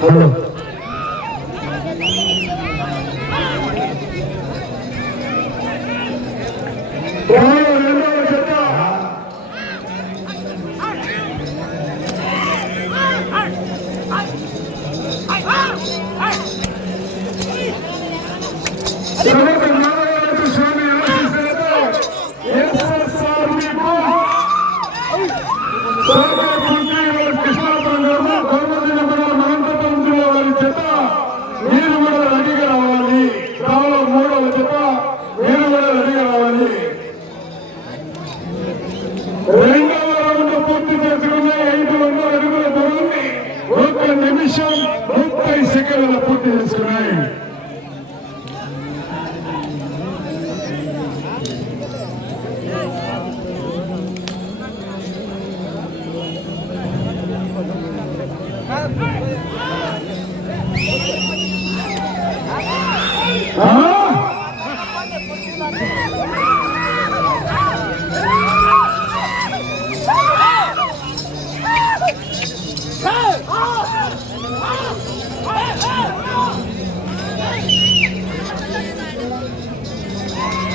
Hello.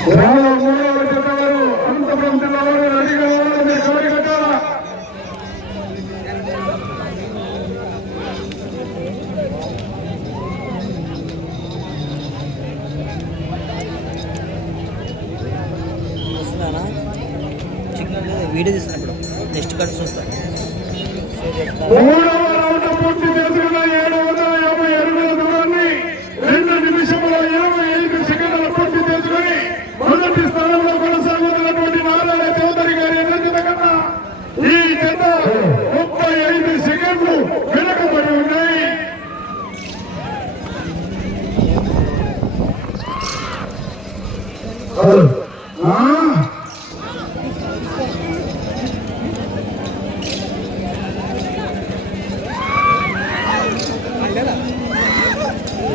Yeah.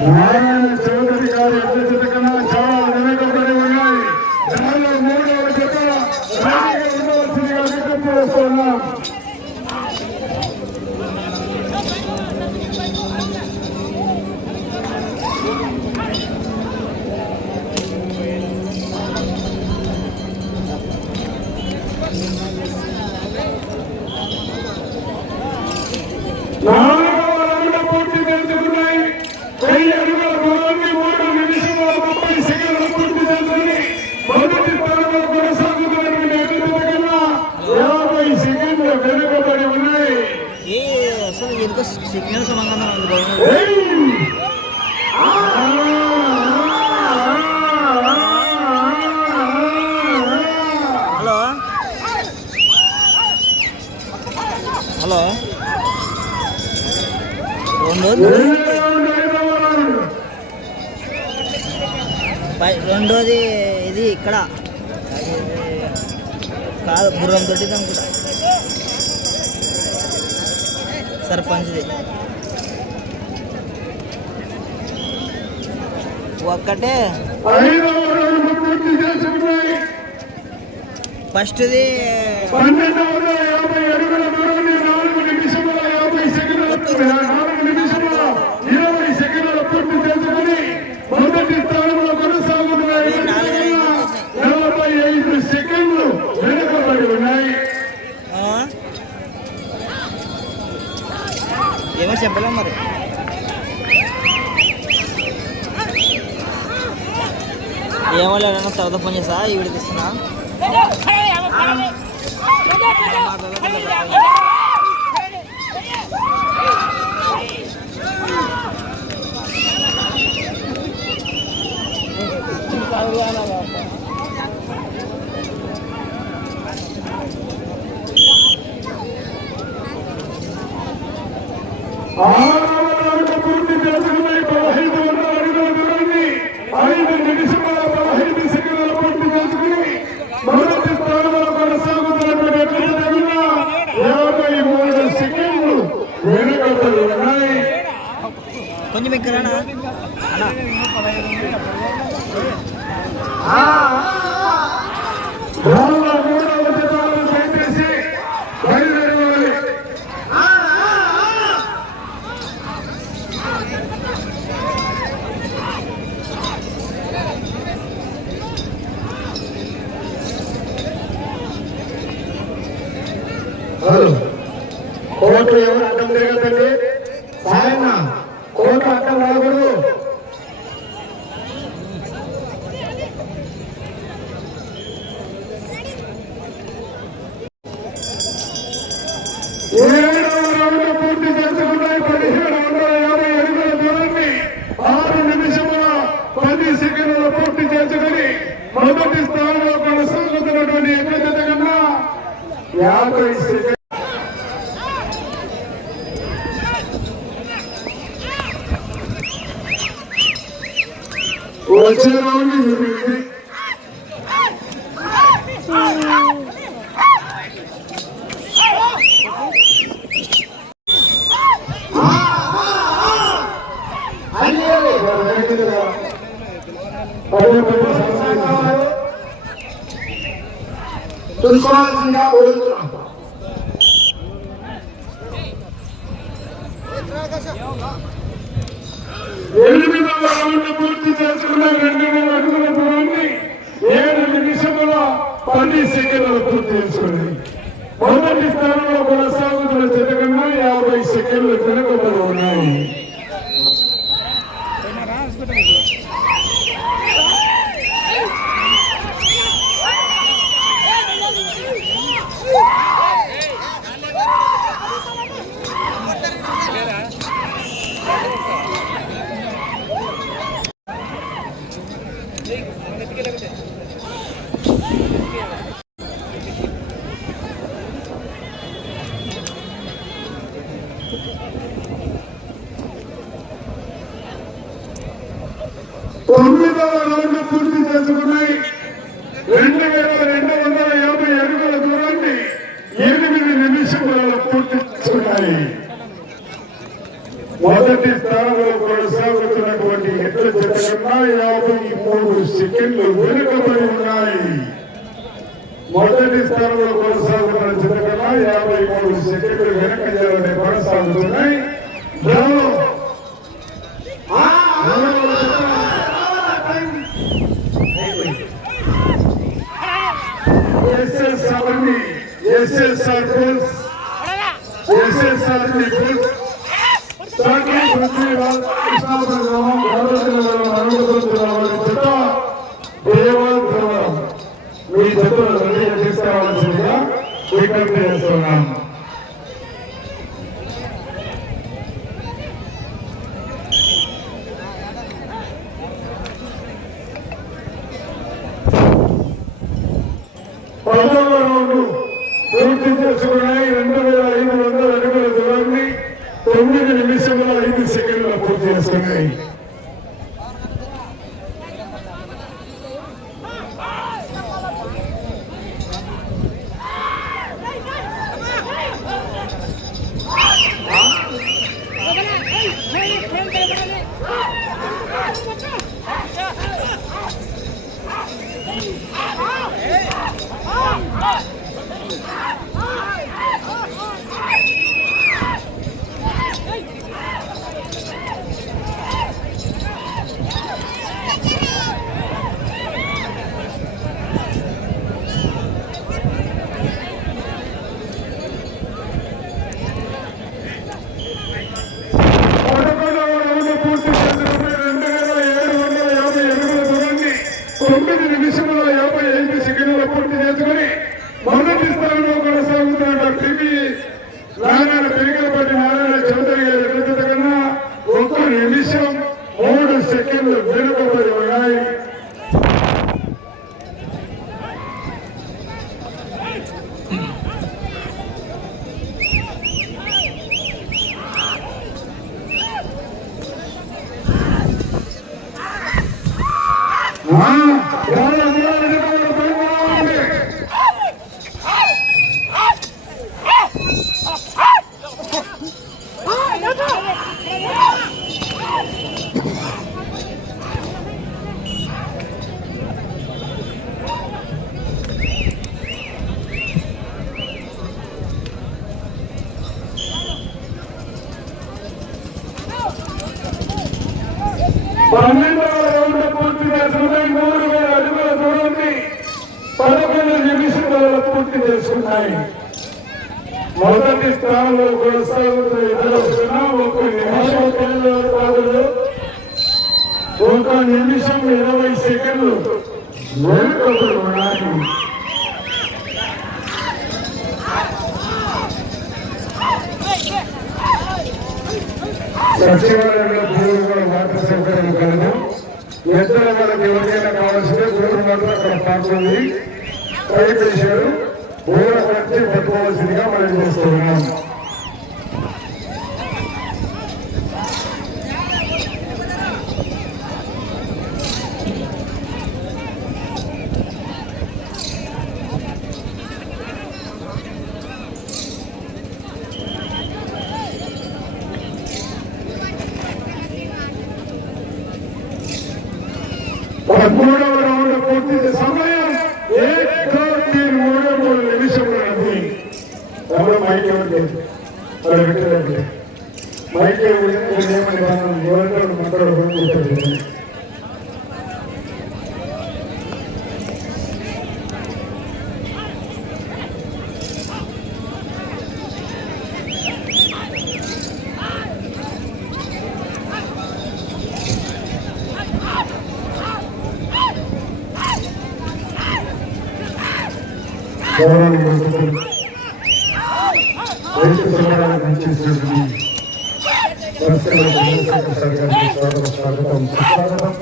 Narayana రెండోది ఇది ఇక్కడ. కాదు గుర్రం తోటి అనుకుంటా. సర్పంచ్ది. ఒక్కటే. ఫస్ట్ది இவருக்கு కొంచెం ఎక్కరానా మూడవ What's it all you're? Round ఇది. కోరుతున్నాం రౌండ్ పూర్తి చేసుకున్న రెండు వేల అడుగుల దూరాన్ని ఏడు నిమిషముల పది సెకండ్లు పూర్తి చేసుకుంది మొదటి స్థానంలో కొనసాగుతున్న జతకన్నా యాభై సెకండ్లు వెనుకబడి ఉన్నాయి రెండు వేల రెండు వందల యాభై అడుగుల దూరాన్ని ఎనిమిది నిమిషములలో పూర్తి చేసుకున్నాయి. మొదటి స్థానంలో కొనసాగుతున్నటువంటి ఎట్ల జత కన్నా యాభై మూడు సెకండ్లు వెనుకబడి ఉన్నాయి. మొదటి స్థానంలో కొనసాగుతున్న జత కన్నా యాభై మూడు సెకండ్లు వెనక SSR SSR bulls SSR bulls సాకి పృథ్వీరాజ్ కృష్ణాపురం గ్రామం గౌరవ అనుమతులు జత మీ జతలు తీసుకురావాల్సిందిగా విజ్ఞప్తి పదవ రౌండ్ పూర్తి చేసుకున్నాయి రెండు వేల ఐదు వందల అడుగుల దూరాన్ని తొమ్మిది నిమిషముల ఐదు సెకండ్ల పూర్తి చేసుకున్నాయి Amém, ఉన్నాయి. మొదటి స్థానంలో కొనసాగుతున్న ఇద్దరు ఒక నిమిషం కాదు ఒక నిమిషం ఇరవై సెకండ్లు. వెనుకబడి ఉన్నాయి. సచివాలయంలో భూమి కూడా వాటర్ సౌకర్యం కలదు ఎద్దల వాళ్ళకి ఎవరికైనా కావాల్సిందే దూరం మాత్రం అక్కడ పాల్గొంది ప్రయత్నించారు వేశారు భూమి వచ్చి పట్టుకోవాల్సిందిగా మనం చేస్తున్నాం పదమూడవ రౌండ్ పూర్తి సమయం மைக்கை வந்து அவரை விட்டு Thank you. రైతు సమరానికి ఇచ్చేసినటువంటి స్వాగతం స్వాగతం సుస్వాగతం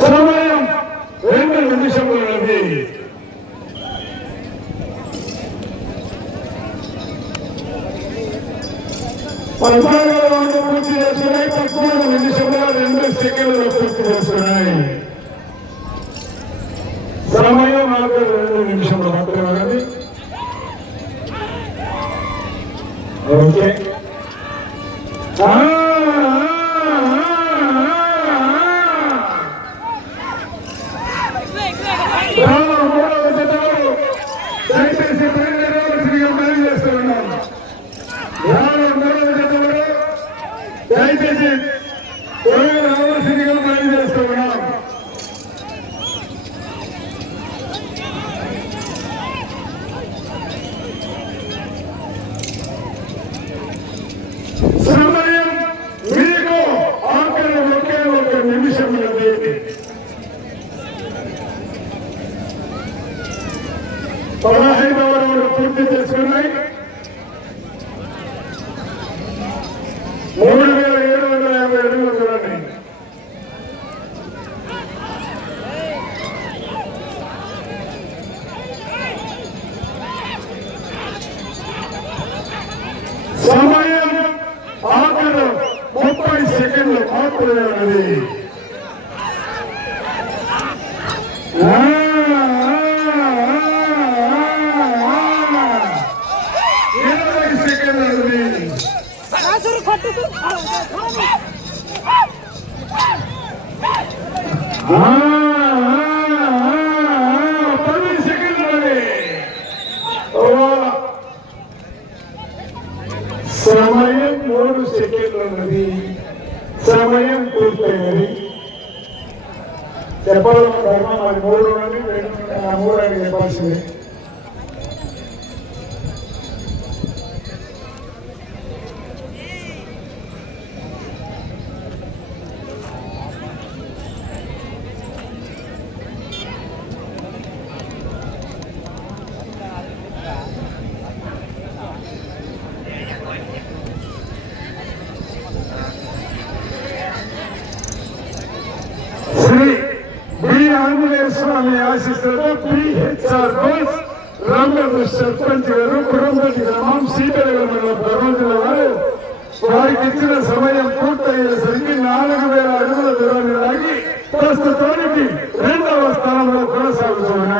సమయం రెండు నిమిషములు ఉంది పద్నాలుగు పూర్తి చేసుకున్నాయి పద్మూడు నిమిషంలో రెండు సెకండ్లు పూర్తి చేసుకున్నాయి సమయం మాత్రం రెండు నిమిషంలో మాత్రమే ఓకే. ఓ. సమయం మూడు సెకండ్లు ఉన్నది సమయం పూర్తయింది చెప్పడం ధర్మం అది మూడు నుండి రెండు నుండి మూడు అని చెప్పాల్సింది స్వామి ఆశిస్తున్న పిహెచ్ఆర్ బోస్ రామగఢ సర్పంచ్ గారు కురంపల్లి గ్రామం సీతనగర్ మండలం కర్నూలు జిల్లా వారు వారికి ఇచ్చిన సమయం పూర్తయ్యేసరికి నాలుగు వేల అడుగుల దూరాన్ని లాగి ప్రస్తుతానికి రెండవ స్థానంలో